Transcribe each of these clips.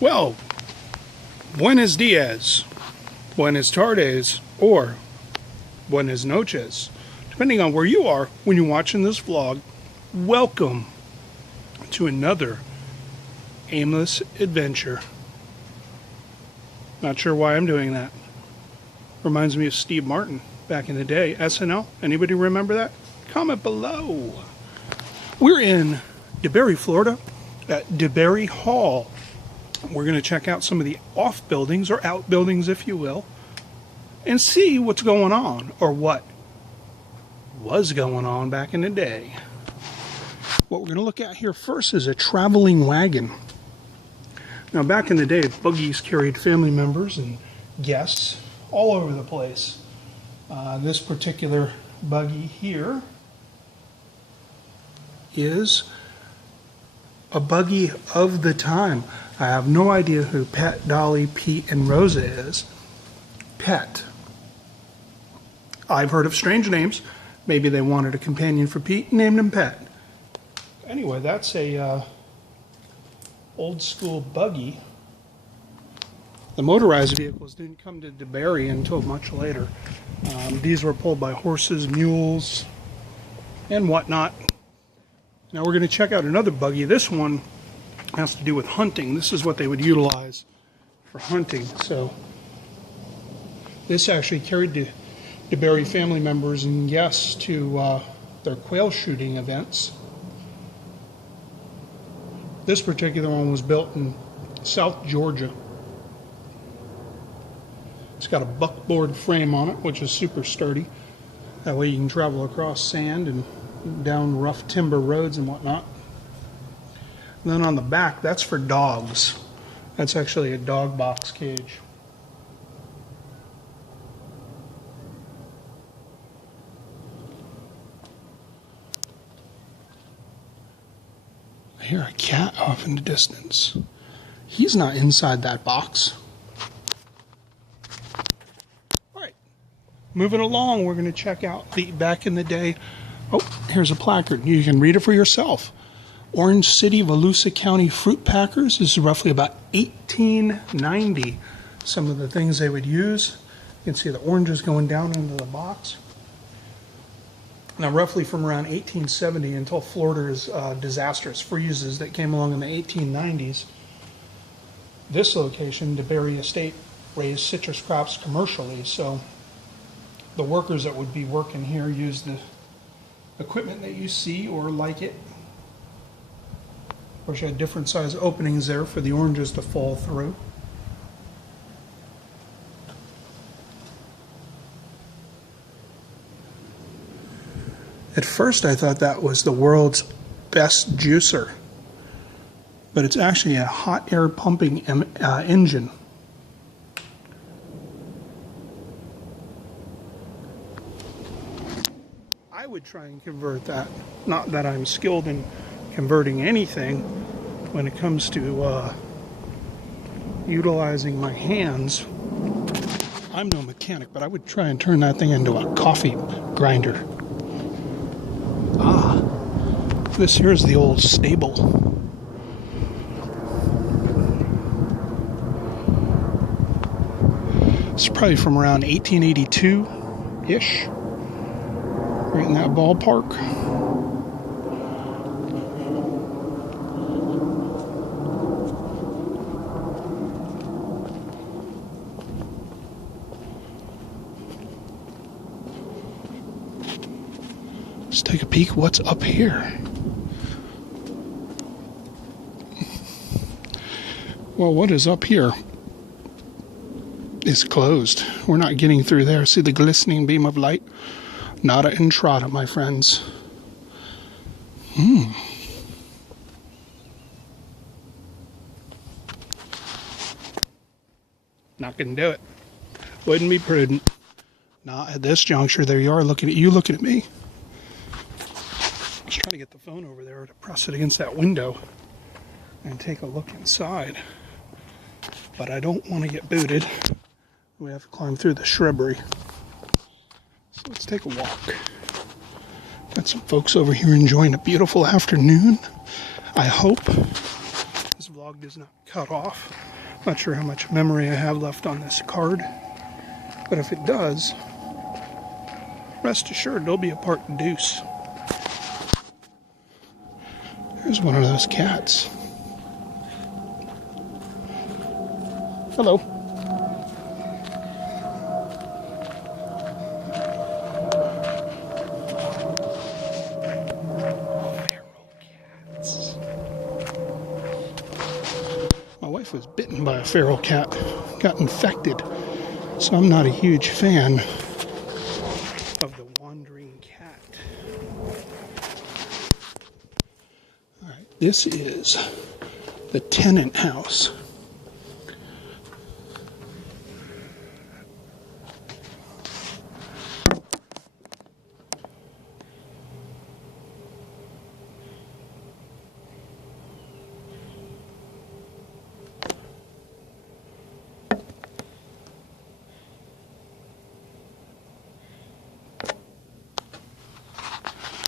Well, buenos dias, buenas tardes, or buenas noches, depending on where you are when you're watching this vlog. Welcome to another aimless adventure. Not sure why I'm doing that. Reminds me of Steve Martin back in the day. SNL. Anybody remember that? Comment below. We're in DeBary, Florida, at DeBary Hall. We're going to check out some of the off buildings, or outbuildings if you will, and see what's going on, or what was going on back in the day. What we're going to look at here first is a traveling wagon. Now, back in the day, buggies carried family members and guests all over the place. This particular buggy here is a buggy of the time. I have no idea who Pet, Dolly, Pete, and Rosa is. Pet. I've heard of strange names. Maybe they wanted a companion for Pete and named him Pet. Anyway, that's a old school buggy. The motorized vehicles didn't come to DeBary until much later. These were pulled by horses, mules, and whatnot. Now we're going to check out another buggy. This one has to do with hunting. This is what they would utilize for hunting. So this actually carried the DeBary family members and guests to their quail shooting events. This particular one was built in South Georgia. It's got a buckboard frame on it, which is super sturdy. That way you can travel across sand and down rough timber roads and whatnot. And then on the back, that's for dogs. That's actually a dog box cage. I hear a cat off in the distance. He's not inside that box. Alright, moving along, we're going to check out the back in the day. Oh, here's a placard. You can read it for yourself. Orange City, Volusia County Fruit Packers. This is roughly about 1890. Some of the things they would use. You can see the oranges going down into the box. Now, roughly from around 1870 until Florida's disastrous freezes that came along in the 1890s, this location, DeBary Estate, raised citrus crops commercially. So the workers that would be working here used the equipment that you see or like it. Of course, you had different size openings there for the oranges to fall through. At first I thought that was the world's best juicer, but it's actually a hot air pumping engine. I would try and convert that. Not that I'm skilled in converting anything when it comes to utilizing my hands. I'm no mechanic, but I would try and turn that thing into a coffee grinder. Ah, this here's the old stable. It's probably from around 1882-ish. Right in that ballpark. Let's take a peek what's up here. Well, what is up here is closed. We're not getting through there. See the glistening beam of light? Nada entrada, my friends. Not gonna do it. Wouldn't be prudent. Not at this juncture. There you are, looking at you, looking at me. Let's try to get the phone over there to press it against that window and take a look inside. But I don't want to get booted. We have to climb through the shrubbery. So let's take a walk. Got some folks over here enjoying a beautiful afternoon. I hope this vlog does not cut off. Not sure how much memory I have left on this card, but if it does, rest assured there'll be a part deuce. There's one of those cats. Hello. Feral cats. My wife was bitten by a feral cat, got infected, so I'm not a huge fan of the wandering cat. All right, this is the tenant house.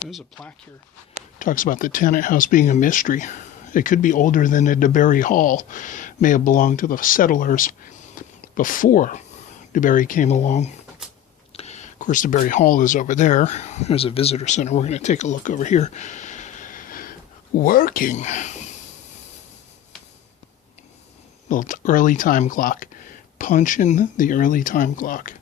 There's a plaque here. Talks about the tenant house being a mystery. It could be older than the DeBary Hall. May have belonged to the settlers before DeBary came along. Of course, DeBary Hall is over there. There's a visitor center. We're going to take a look over here. Working. Little early time clock. Punching the early time clock.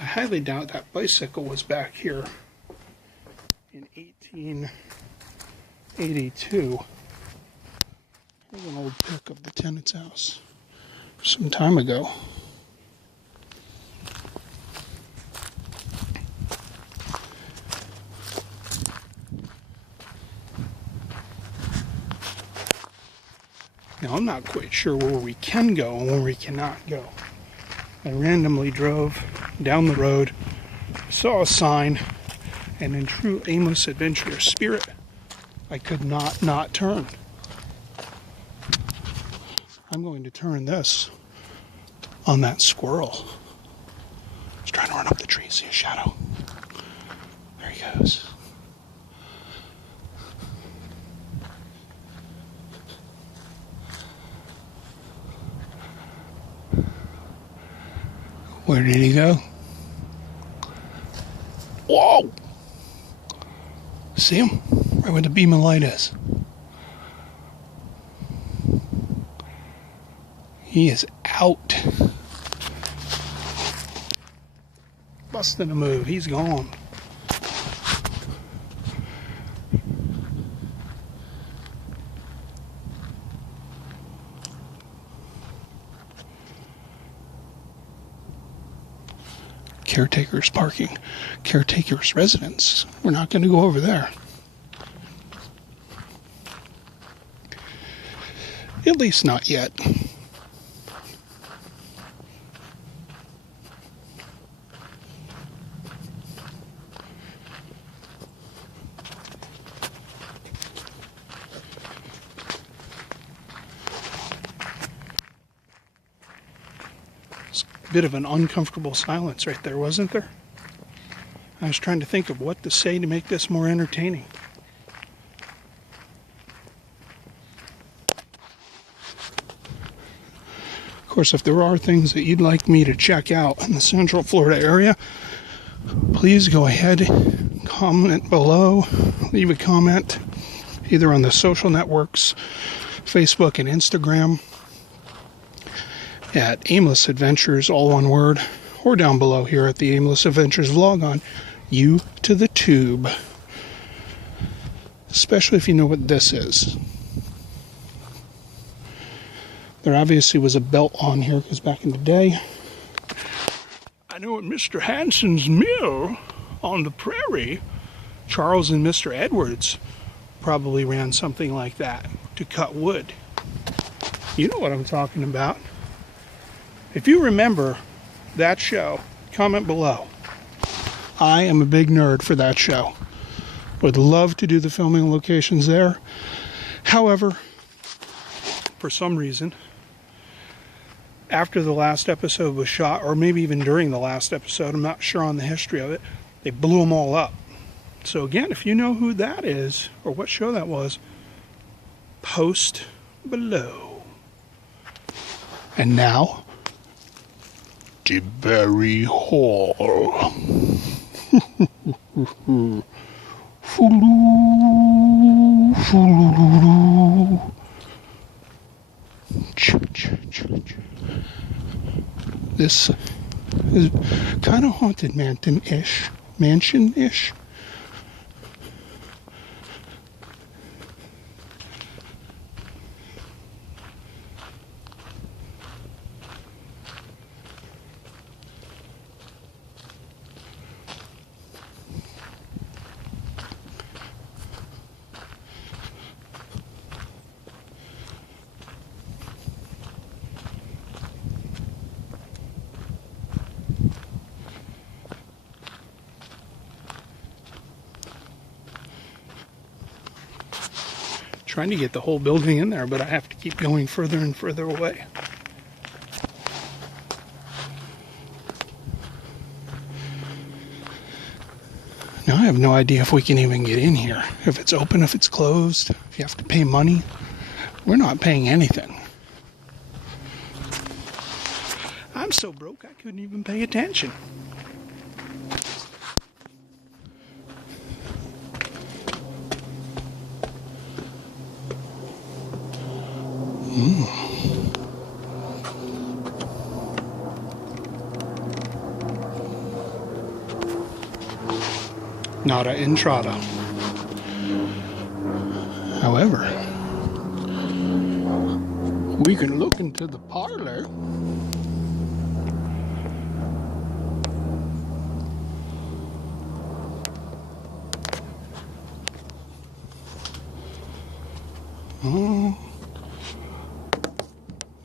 I highly doubt that bicycle was back here in 1882. Here's an old pic of the tenant's house some time ago. Now, I'm not quite sure where we can go and where we cannot go. I randomly drove down the road, saw a sign, and in true aimless adventurer spirit, I could not turn. I'm going to turn this on that squirrel. He's trying to run up the tree, see a shadow. There he goes. Where did he go? Whoa! See him? Right where the beam of light is. He is out. Busting a move. He's gone. Caretaker's parking, caretaker's residence. We're not going to go over there. At least not yet. Bit of an uncomfortable silence right there, wasn't there? I was trying to think of what to say to make this more entertaining. Of course, if there are things that you'd like me to check out in the Central Florida area, please go ahead, comment below, leave a comment either on the social networks, Facebook and Instagram, at Aimless Adventures, all one word, or down below here at the Aimless Adventures vlog on YouTube. Especially if you know what this is. There obviously was a belt on here because back in the day, I know at Mr. Hanson's mill on the prairie, Charles and Mr. Edwards probably ran something like that to cut wood. You know what I'm talking about. If you remember that show, comment below. I am a big nerd for that show. Would love to do the filming locations there. However, for some reason, after the last episode was shot, or maybe even during the last episode, I'm not sure on the history of it, they blew them all up. So again, if you know who that is, or what show that was, post below. And now, DeBary Hall. This is kind of haunted mansion-ish. Trying to get the whole building in there, but I have to keep going further and further away. Now I have no idea if we can even get in here. If it's open, if it's closed, if you have to pay money. We're not paying anything. I'm so broke I couldn't even pay attention. Nada entrada. However, we can look into the parlor.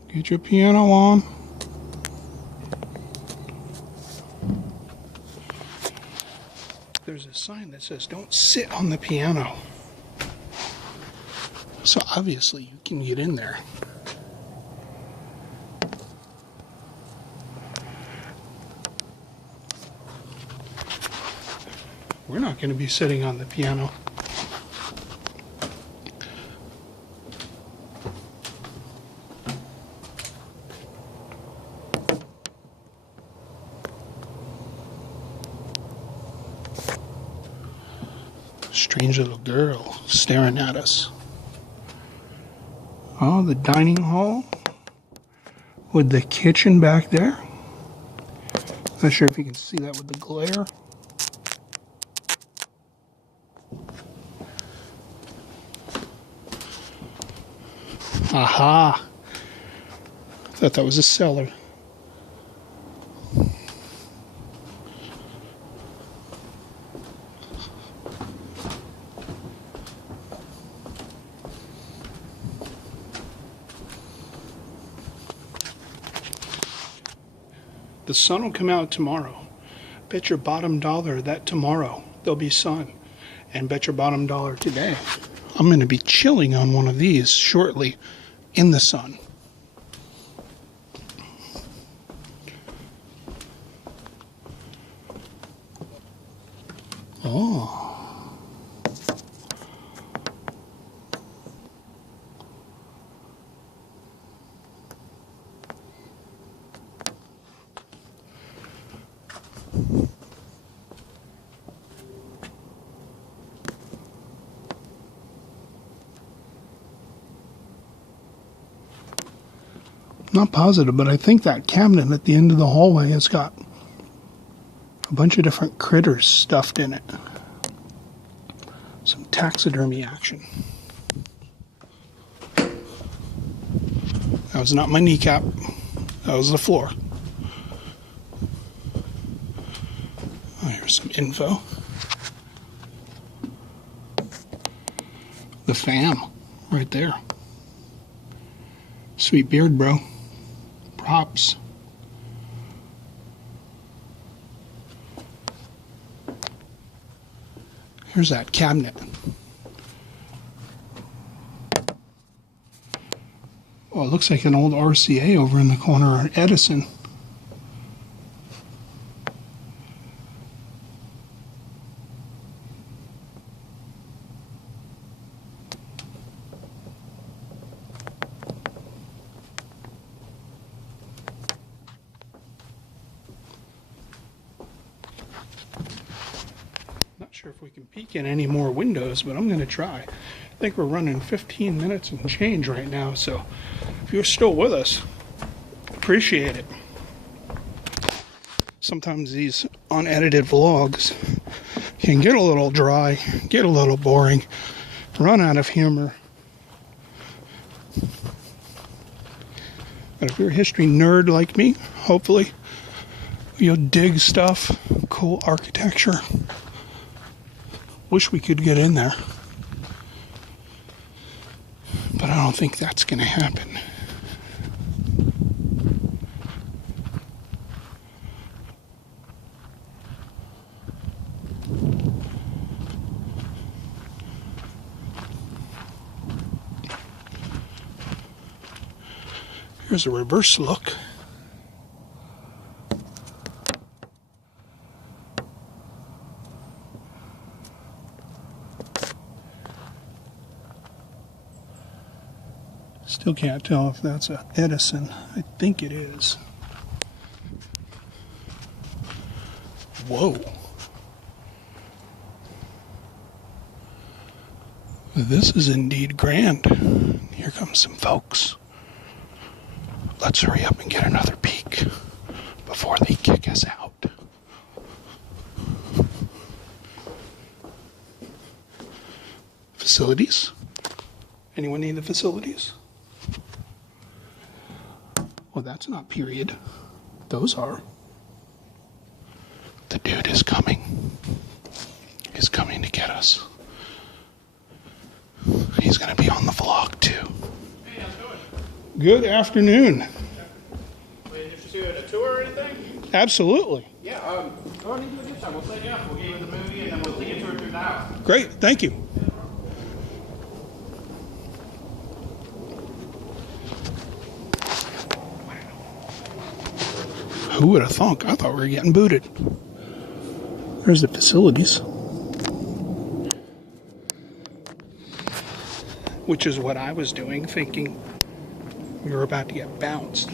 Get your piano on. There's a sign that says don't sit on the piano. So obviously you can get in there. We're not going to be sitting on the piano. Strange little girl staring at us. Oh, the dining hall with the kitchen back there. Not sure if you can see that with the glare. Aha! Thought that was a cellar. The sun will come out tomorrow. Bet your bottom dollar that tomorrow there'll be sun. And bet your bottom dollar today I'm going to be chilling on one of these shortly in the sun. Oh. Not positive, but I think that cabinet at the end of the hallway has got a bunch of different critters stuffed in it. Some taxidermy action. That was not my kneecap. That was the floor. Oh, here's some info. The fam, right there. Sweet beard, bro. Props. Here's that cabinet. Oh, Oh, it looks like an old RCA over in the corner on Edison. Not sure if we can peek in any more windows, but I'm going to try. I think we're running 15 minutes and change right now, so if you're still with us, appreciate it. Sometimes these unedited vlogs can get a little dry, get a little boring, run out of humor. But if you're a history nerd like me, hopefully you'll dig stuff, cool architecture. Wish we could get in there, but I don't think that's going to happen. Here's a reverse look. Still can't tell if that's a Edison. I think it is. Whoa. This is indeed grand. Here comes some folks. Let's hurry up and get another peek before they kick us out. Facilities? Anyone need the facilities? Well, that's not period. Those are. The dude is coming. He's coming to get us. He's going to be on the vlog, too. Hey, how's it going? Good afternoon. Wait, did you do a tour or anything? Absolutely. Yeah, go ahead and do this time. We'll set you up. We'll get you the movie, and then we'll take you a tour through the house. Great, thank you. Who would have thunk? I thought we were getting booted. There's the facilities. Which is what I was doing, thinking we were about to get bounced.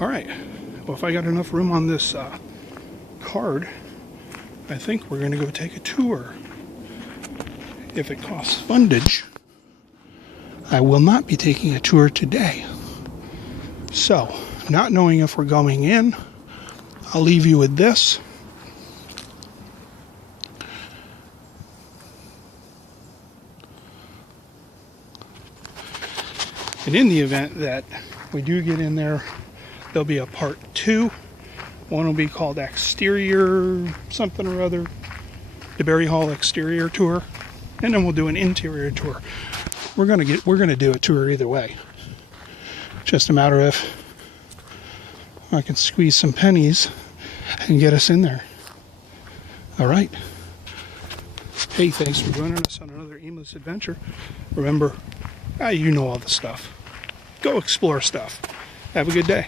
All right. Well, if I got enough room on this card, I think we're going to go take a tour. If it costs fundage, I will not be taking a tour today. So, not knowing if we're going in, I'll leave you with this. And in the event that we do get in there, there'll be a part 2. One will be called exterior something or other, DeBary Hall exterior tour, and then we'll do an interior tour. We're gonna do a tour either way. Just a matter of I can squeeze some pennies and get us in there. All right. Hey, thanks for joining us on another aimless adventure. Remember, you know all the stuff. Go explore stuff. Have a good day.